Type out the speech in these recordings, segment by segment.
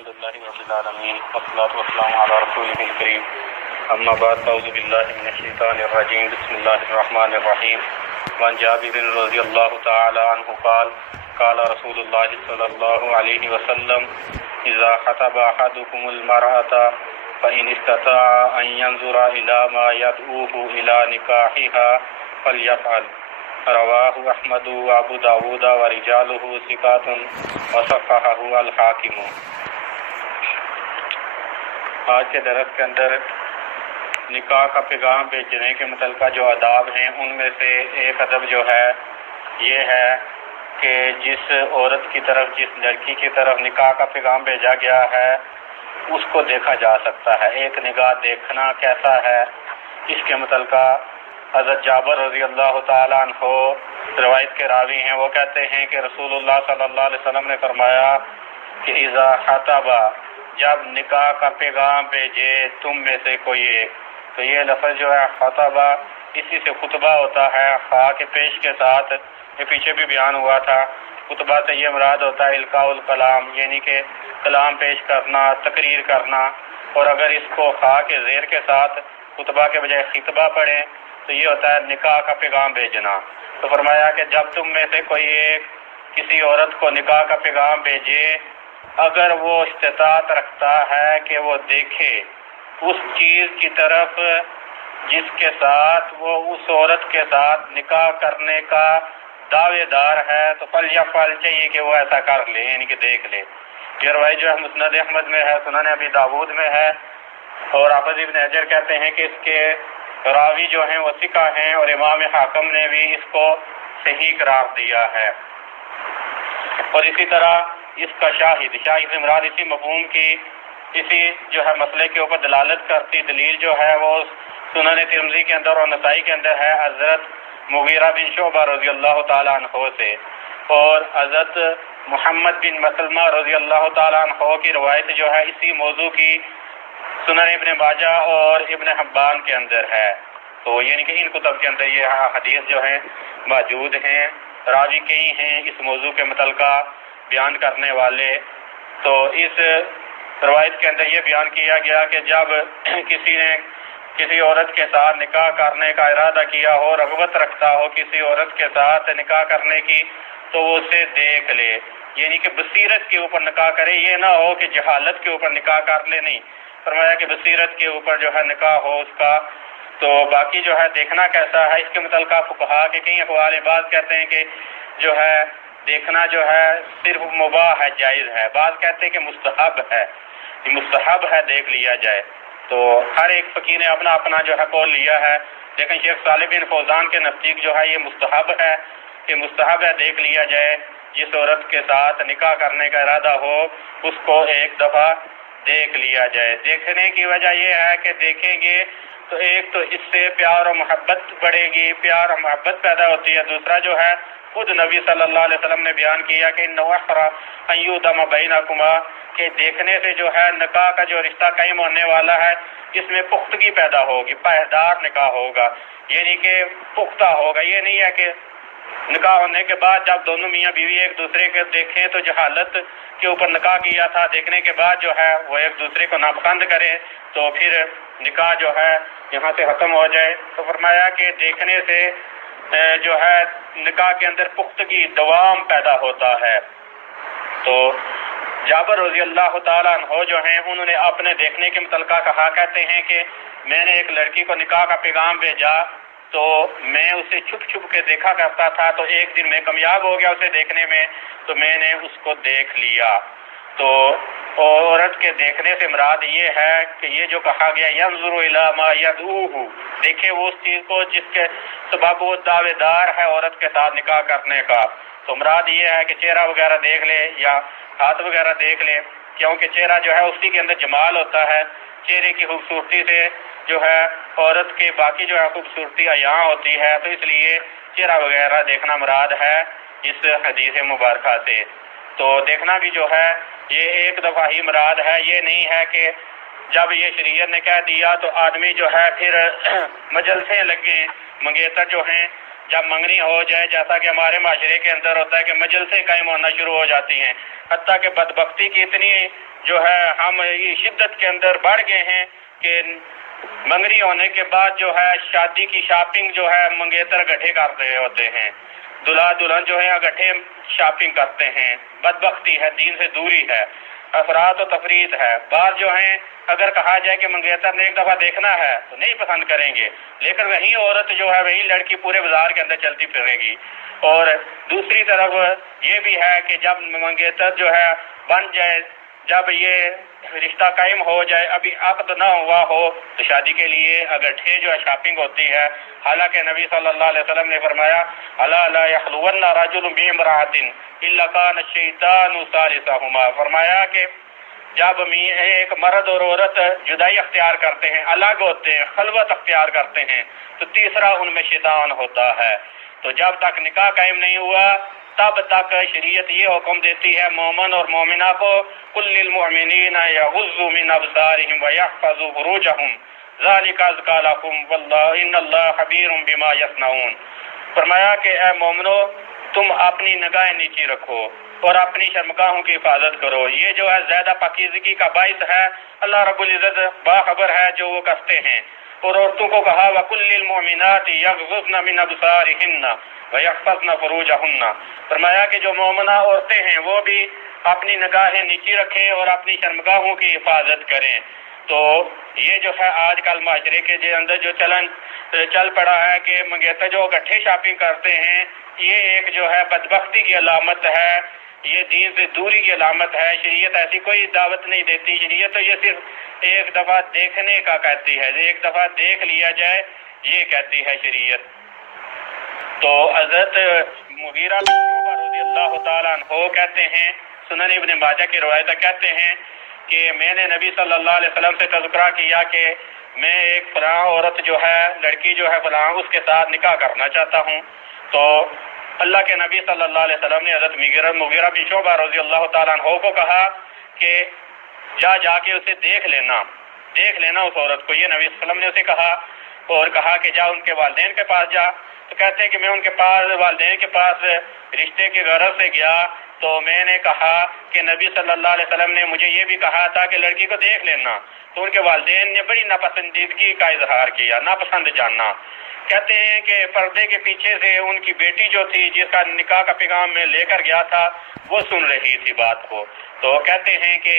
الحمد لله رب العالمين والصلاة والسلام على رسوله الكريم أما بعد أعوذ بالله من الشيطان الرجيم بسم الله الرحمن الرحيم وعن جابر رضي الله تعالى عنه قال قال رسول الله صلى الله عليه وسلم إذا خطب أحدكم المرأة فإن استطاع أن ينظر إلى ما يدعوه إلى نكاحها فليفعل رواه احمد و ابو داود و رجالہ ثقات وصححہ الحاکم۔ آج کے درس کے اندر نکاح کا پیغام بھیجنے کے متعلقہ جو آداب ہیں ان میں سے ایک ادب جو ہے یہ ہے کہ جس عورت کی طرف جس لڑکی کی طرف نکاح کا پیغام بھیجا گیا ہے اس کو دیکھا جا سکتا ہے۔ ایک نگاہ دیکھنا کیسا ہے اس کے متعلقہ حضرت جابر رضی اللہ تعالیٰ عنہ روایت کے راوی ہیں، وہ کہتے ہیں کہ رسول اللہ صلی اللہ علیہ وسلم نے فرمایا کہ اذا خطبہ جب نکاح کا پیغام بھیجے تم میں سے کوئی ایک، تو یہ لفظ جو ہے خطبہ اسی سے خطبہ ہوتا ہے، خا کے پیش کے ساتھ، یہ پیچھے بھی بیان ہوا تھا۔ خطبہ سے یہ مراد ہوتا ہے القاء الکلام، یعنی کہ کلام پیش کرنا، تقریر کرنا، اور اگر اس کو خا کے زیر کے ساتھ خطبہ کے بجائے خطبہ پڑھیں تو یہ ہوتا ہے نکاح کا پیغام بھیجنا۔ تو فرمایا کہ جب تم میں سے کوئی ایک کسی عورت کو نکاح کا پیغام بھیجے، اگر وہ استطاعت رکھتا ہے کہ وہ دیکھے اس چیز کی طرف جس کے ساتھ وہ اس عورت کے ساتھ نکاح کرنے کا دعوے دار ہے، تو فلیفعل چاہیے کہ وہ ایسا کر لے، یعنی کہ دیکھ لے۔ یہ روایت جو ہے مسند احمد میں ہے، سنن ابی داود میں ہے، اور حافظ ابن حجر کہتے ہیں کہ اس کے راوی جو ہیں وہ ثقہ ہیں، اور امام حاکم نے بھی اس کو صحیح قرار دیا ہے۔ اور اسی طرح اس کا شاہد سے مراد اسی مفہوم کی اسی جو ہے مسئلے کے اوپر دلالت کرتی دلیل جو ہے وہ سنن ترمذی کے اندر اور نسائی کے اندر ہے، حضرت مغیرہ بن شعبہ رضی اللہ تعالیٰ عنہ سے، اور حضرت محمد بن مسلمہ رضی اللہ تعالیٰ عنہ کی روایت جو ہے اسی موضوع کی سنن ابن ماجہ اور ابن حبان کے اندر ہے۔ تو یعنی کہ ان کتب کے اندر یہ حدیث جو ہیں موجود ہیں، راوی کئی ہیں اس موضوع کے متعلقہ بیان کرنے والے۔ تو اس روایت کے اندر یہ بیان کیا گیا کہ جب کسی نے کسی عورت کے ساتھ نکاح کرنے کا ارادہ کیا ہو، رغبت رکھتا ہو کسی عورت کے ساتھ نکاح کرنے کی، تو وہ اسے دیکھ لے، یعنی کہ بصیرت کے اوپر نکاح کرے، یہ نہ ہو کہ جہالت کے اوپر نکاح کر لے، نہیں، فرمایا کہ بصیرت کے اوپر جو ہے نکاح ہو اس کا۔ تو باقی جو ہے دیکھنا کیسا ہے اس کے متعلقہ فقہا کے کئی اقوال، بعض کہتے ہیں کہ جو ہے دیکھنا جو ہے صرف مباح ہے، جائز ہے، بعض کہتے ہیں کہ مستحب ہے، یہ مستحب ہے دیکھ لیا جائے۔ تو ہر ایک فقیر نے اپنا اپنا جو ہے قول لیا ہے، لیکن شیخ صالح بن فوزان کے نزدیک جو ہے یہ مستحب ہے، کہ مستحب ہے دیکھ لیا جائے، جس عورت کے ساتھ نکاح کرنے کا ارادہ ہو اس کو ایک دفعہ دیکھ لیا جائے۔ دیکھنے کی وجہ یہ ہے کہ دیکھیں گے تو ایک تو اس سے پیار و محبت بڑھے گی، پیار و محبت پیدا ہوتی ہے، دوسرا جو ہے خود نبی صلی اللہ علیہ وسلم نے بیان کیا کہ انہ احرى ان یؤدم بینکما، کہ دیکھنے سے جو ہے نکاح کا جو رشتہ قائم ہونے والا ہے اس میں پختگی پیدا ہوگی، پائیدار نکاح ہوگا، یعنی کہ پختہ ہوگا۔ یہ نہیں ہے کہ نکاح ہونے کے بعد جب دونوں میاں بیوی ایک دوسرے کے دیکھیں تو جہالت کے اوپر نکاح کیا تھا، دیکھنے کے بعد جو ہے وہ ایک دوسرے کو ناپسند کرے تو پھر نکاح جو ہے یہاں سے ختم ہو جائے۔ تو فرمایا کہ دیکھنے سے جو ہے نکاح کے اندر پختگی، دوام پیدا ہوتا ہے۔ تو جابر رضی اللہ تعالیٰ عنہ جو ہیں انہوں نے اپنے دیکھنے کے متعلقہ کہا، کہتے ہیں کہ میں نے ایک لڑکی کو نکاح کا پیغام بھیجا تو میں اسے چھپ چھپ کے دیکھا کرتا تھا، تو ایک دن میں کامیاب ہو گیا اسے دیکھنے میں، تو میں نے اس کو دیکھ لیا۔ تو عورت کے دیکھنے سے مراد یہ ہے کہ یہ جو کہا گیا ینظر الی ما یدعوہ، دیکھے وہ اس چیز کو جس کے سبب وہ دعوے دار ہے عورت کے ساتھ نکاح کرنے کا۔ تو مراد یہ ہے کہ چہرہ وغیرہ دیکھ لے یا ہاتھ وغیرہ دیکھ لے، کیونکہ چہرہ جو ہے اسی کے اندر جمال ہوتا ہے، چہرے کی خوبصورتی سے جو ہے عورت کے باقی جو ہے خوبصورتی عیاں ہوتی ہے، تو اس لیے چہرہ وغیرہ دیکھنا مراد ہے اس حدیث مبارکہ سے۔ تو دیکھنا بھی جو ہے یہ ایک دفعہ ہی مراد ہے، یہ نہیں ہے کہ جب یہ شریعت نے کہہ دیا تو آدمی جو ہے پھر مجلسیں لگیں، منگیتر جو ہیں جب منگنی ہو جائے، جیسا کہ ہمارے معاشرے کے اندر ہوتا ہے کہ مجلسیں قائم ہونا شروع ہو جاتی ہیں، حتیٰ کہ بدبختی کی اتنی جو ہے ہم شدت کے اندر بڑھ گئے ہیں کہ منگنی ہونے کے بعد جو ہے شادی کی شاپنگ جو ہے منگیتر اکٹھے کر رہے ہوتے ہیں، دلہا دلہن جو ہے اکٹھے شاپنگ کرتے ہیں۔ بدبختی ہے، دین سے دوری ہے، افراط و تفریط ہے۔ بعض جو ہیں اگر کہا جائے کہ منگیتر نے ایک دفعہ دیکھنا ہے تو نہیں پسند کریں گے، لیکن وہی عورت جو ہے وہی لڑکی پورے بازار کے اندر چلتی پھرے گی۔ اور دوسری طرف یہ بھی ہے کہ جب منگیتر جو ہے بن جائے، جب یہ رشتہ قائم ہو جائے، ابھی عقد نہ ہوا ہو، تو شادی کے لیے اکٹھے جو ہے شاپنگ ہوتی ہے۔ حالانکہ نبی صلی اللہ علیہ وسلم نے فرمایا الا لا یخلون رجل بامرأۃ الا کان الشیطان ثالثہما، فرمایا کہ جب ایک مرد اور عورت جدائی اختیار کرتے ہیں، الگ ہوتے ہیں، خلوت اختیار کرتے ہیں، تو تیسرا ان میں شیطان ہوتا ہے۔ تو جب تک نکاح قائم نہیں ہوا تب تک شریعت یہ حکم دیتی ہے مومن اور مومنہ کو قل للمؤمنین یغضوا من ابصارهم ویحفظوا فروجهم ذلک ازکی لکم واللہ ان اللہ خبیر بما یصنعون، فرمایا کہ اے مومنو تم اپنی نگاہیں نیچی رکھو اور اپنی شرمگاہوں کی حفاظت کرو، یہ جو ہے زیادہ پاکیزگی کا باعث ہے، اللہ رب العزت باخبر ہے جو وہ کرتے ہیں۔ اور عورتوں کو کہا وَقُلْ لِلْمُؤْمِنَاتِ يَغْضُضْنَ مِنْ أَبْصَارِهِنَّ وَيَحْفَظْنَ فُرُوجَهُنَّ، فرمایا کہ جو مومنہ عورتیں ہیں وہ بھی اپنی نگاہیں نیچی رکھیں اور اپنی شرمگاہوں کی حفاظت کریں۔ تو یہ جو ہے آج کل معاشرے کے اندر جو چل پڑا ہے کہ منگیتر جو اکٹھے شاپنگ کرتے ہیں، یہ ایک جو ہے بدبختی کی علامت ہے، یہ دین سے دوری کی علامت ہے۔ شریعت ایسی کوئی دعوت نہیں دیتی، شریعت تو یہ صرف ایک دفعہ دیکھنے کا کہتی ہے، ایک دفعہ دیکھ لیا جائے یہ کہتی ہے شریعت۔ تو حضرت مغیرہ بن شعبہ رضی اللہ تعالیٰ عنہ کہتے ہیں، سنن ابن ماجہ کی روایت کہتے ہیں کہ میں نے نبی صلی اللہ علیہ وسلم سے تذکرہ کیا کہ میں ایک فلاں عورت جو ہے، لڑکی جو ہے فلاں، اس کے ساتھ نکاح کرنا چاہتا ہوں۔ تو اللہ کے نبی صلی اللہ علیہ وسلم نے حضرت مغیرہ بن شعبہ رضی اللہ تعالیٰ عنہ کو کہا کہ جا کے اسے دیکھ لینا اس عورت کو، یہ نبی صلی اللہ علیہ وسلم نے اسے کہا، اور کہا کہ جا ان کے والدین کے پاس جا۔ تو کہتے ہیں کہ میں ان کے پاس والدین کے پاس رشتے کی غرض سے گیا، تو میں نے کہا کہ نبی صلی اللہ علیہ وسلم نے مجھے یہ بھی کہا تھا کہ لڑکی کو دیکھ لینا، تو ان کے والدین نے بڑی ناپسندیدگی کا اظہار کیا، ناپسند جاننا۔ کہتے ہیں کہ پردے کے پیچھے سے ان کی بیٹی جو تھی جس کا نکاح کا پیغام میں لے کر گیا تھا وہ سن رہی تھی بات کو، تو کہتے ہیں کہ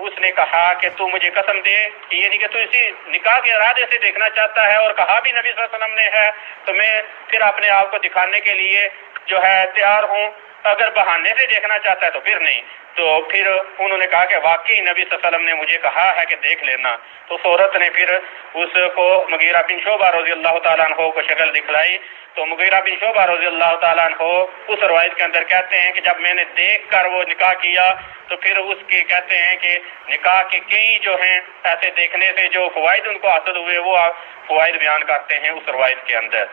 اس نے کہا کہ تو مجھے قسم دے کہ یہ نہیں کہ تو اسی نکاح کے ارادے سے دیکھنا چاہتا ہے، اور کہا بھی نبی صلی اللہ علیہ وسلم نے ہے، تو میں پھر اپنے آپ کو دکھانے کے لیے جو ہے تیار ہوں، اگر بہانے سے دیکھنا چاہتا ہے تو پھر نہیں۔ تو پھر انہوں نے کہا کہ واقعی نبی صلی اللہ علیہ وسلم نے مجھے کہا ہے کہ دیکھ لینا۔ تو اس عورت نے پھر اس کو مغیرہ بن شعبہ رضی اللہ تعالیٰ عنہ کو شکل دکھلائی۔ تو مغیرہ بن شعبہ رضی اللہ تعالیٰ عنہ اس روایت کے اندر کہتے ہیں کہ جب میں نے دیکھ کر وہ نکاح کیا تو پھر اس کے کہتے ہیں کہ نکاح کے کئی جو ہیں ایسے دیکھنے سے جو فوائد ان کو حاصل ہوئے وہ فوائد بیان کرتے ہیں اس روایت کے اندر۔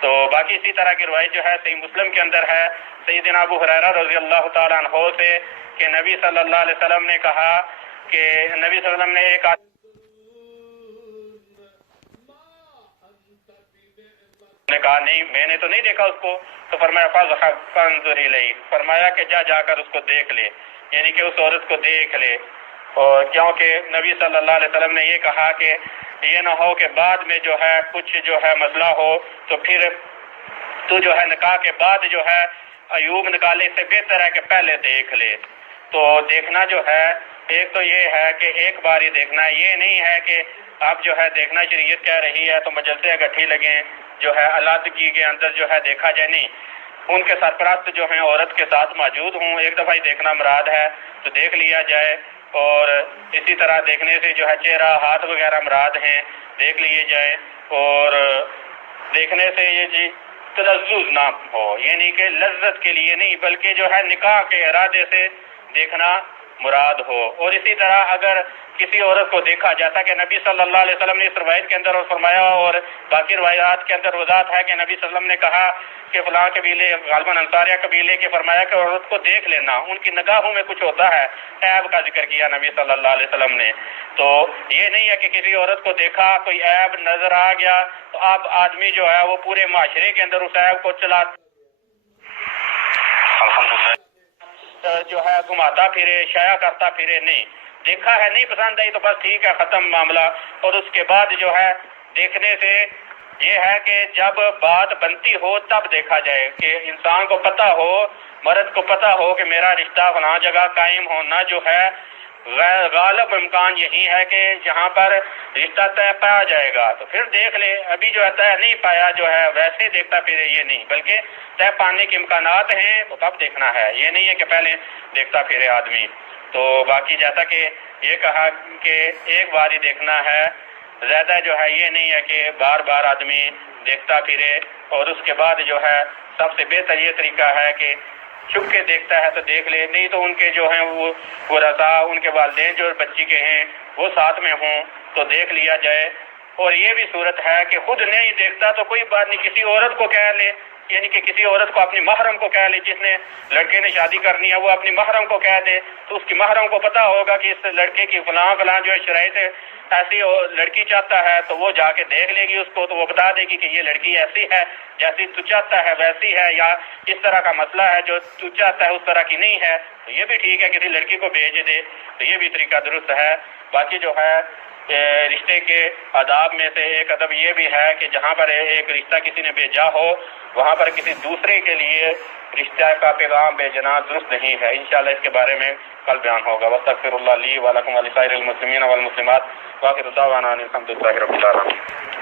تو باقی اسی طرح کی روایت جو ہے صحیح مسلم کے اندر ہے سیدنا ابو ہریرہ رضی اللہ تعالیٰ عنہ سے کہ نبی صلی اللہ علیہ وسلم نے کہا کہ نبی صلی اللہ علیہ وسلم نے ایک نے کہا نہیں میں نے تو نہیں دیکھا اس کو، تو فرمایا فانظر الیہ، فرمایا کہ جا کر اس کو دیکھ لے، یعنی کہ اس عورت کو دیکھ لے۔ اور کیونکہ نبی صلی اللہ علیہ وسلم نے یہ کہا کہ یہ نہ ہو کہ بعد میں جو ہے کچھ جو ہے مسئلہ ہو تو پھر تو جو ہے نکاح کے بعد جو ہے ایوب نکالے، اس سے بہتر ہے کہ پہلے دیکھ لے۔ تو دیکھنا جو ہے ایک تو یہ ہے کہ ایک بار ہی دیکھنا ہے، یہ نہیں ہے کہ اب جو ہے دیکھنا شریعت کہہ رہی ہے تو مجلسیں اکٹھی لگیں جو ہے علادگی کے اندر جو ہے دیکھا جائے، نہیں، ان کے سرپرست جو ہیں عورت کے ساتھ موجود ہوں، ایک دفعہ ہی دیکھنا مراد ہے تو دیکھ لیا جائے۔ اور اسی طرح دیکھنے سے جو ہے چہرہ ہاتھ وغیرہ مراد ہیں دیکھ لیے جائے، اور دیکھنے سے یہ جی تلذذ نہ ہو، یعنی کہ لذت کے لیے نہیں بلکہ جو ہے نکاح کے ارادے سے دیکھنا مراد ہو۔ اور اسی طرح اگر کسی عورت کو دیکھا، جیسا کہ نبی صلی اللہ علیہ وسلم نے اس روایت کے اندر اور فرمایا، اور باقی روایات کے اندر وضاحت ہے کہ نبی صلی اللہ علیہ وسلم نے کہا کہ فلاں قبیلے، غالباً انصاریہ قبیلے کے، فرمایا کہ عورت کو دیکھ لینا، ان کی نگاہوں میں کچھ ہوتا ہے، عیب کا ذکر کیا نبی صلی اللہ علیہ وسلم نے۔ تو یہ نہیں ہے کہ کسی عورت کو دیکھا، کوئی عیب نظر آ گیا تو اب آدمی جو ہے وہ پورے معاشرے کے اندر اس عیب کو چلا جو ہے گھماتا پھرے، شائع کرتا پھرے، نہیں، دیکھا ہے، نہیں پسند آئی تو بس ٹھیک ہے، ختم معاملہ۔ اور اس کے بعد جو ہے دیکھنے سے یہ ہے کہ جب بات بنتی ہو تب دیکھا جائے، کہ انسان کو پتہ ہو، مرد کو پتہ ہو کہ میرا رشتہ فلاں جگہ قائم ہونا جو ہے غالب امکان یہی ہے کہ جہاں پر رشتہ طے پایا جائے گا تو پھر دیکھ لے، ابھی جو ہے طے نہیں پایا جو ہے ویسے دیکھتا پھرے، یہ نہیں، بلکہ طے پانے کے امکانات ہیں تو تب دیکھنا ہے، یہ نہیں ہے کہ پہلے دیکھتا پھرے آدمی۔ تو باقی جیسا کہ یہ کہا کہ ایک بار ہی دیکھنا ہے، زیادہ جو ہے یہ نہیں ہے کہ بار بار آدمی دیکھتا پھرے، اور اس کے بعد جو ہے سب سے بہتر یہ طریقہ ہے کہ چھپ کے دیکھتا ہے تو دیکھ لے، نہیں تو ان کے جو ہیں وہ رضا، ان کے والدین جو بچی کے ہیں وہ ساتھ میں ہوں تو دیکھ لیا جائے۔ اور یہ بھی صورت ہے کہ خود نہیں دیکھتا تو کوئی بات نہیں، کسی عورت کو کہہ لے، یعنی کہ کسی عورت کو اپنی محرم کو کہہ لے، جس نے لڑکے نے شادی کرنی ہے وہ اپنی محرم کو کہہ دے، تو اس کی محرم کو پتہ ہوگا کہ اس لڑکے کی فلاں فلاں جو ہے شرائط ایسی لڑکی چاہتا ہے، تو وہ جا کے دیکھ لے گی اس کو، تو وہ بتا دے گی کہ یہ لڑکی ایسی ہے، جیسی تو چاہتا ہے ویسی ہے، یا اس طرح کا مسئلہ ہے جو تو چاہتا ہے اس طرح کی نہیں ہے، تو یہ بھی ٹھیک ہے، کسی لڑکی کو بھیج دے تو یہ بھی طریقہ درست ہے۔ باقی جو ہے رشتے کے آداب میں سے ایک ادب یہ بھی ہے کہ جہاں پر ایک رشتہ کسی نے بھیجا ہو وہاں پر کسی دوسرے کے لیے رشتہ کا پیغام بھیجنا درست نہیں ہے۔ انشاءاللہ اس کے بارے میں کل بیان ہوگا۔ واستغفر اللہ لی ولکم ولسائر المسلمین والمسلمات، وآخر دعوانا ان الحمد للہ رب العالمین۔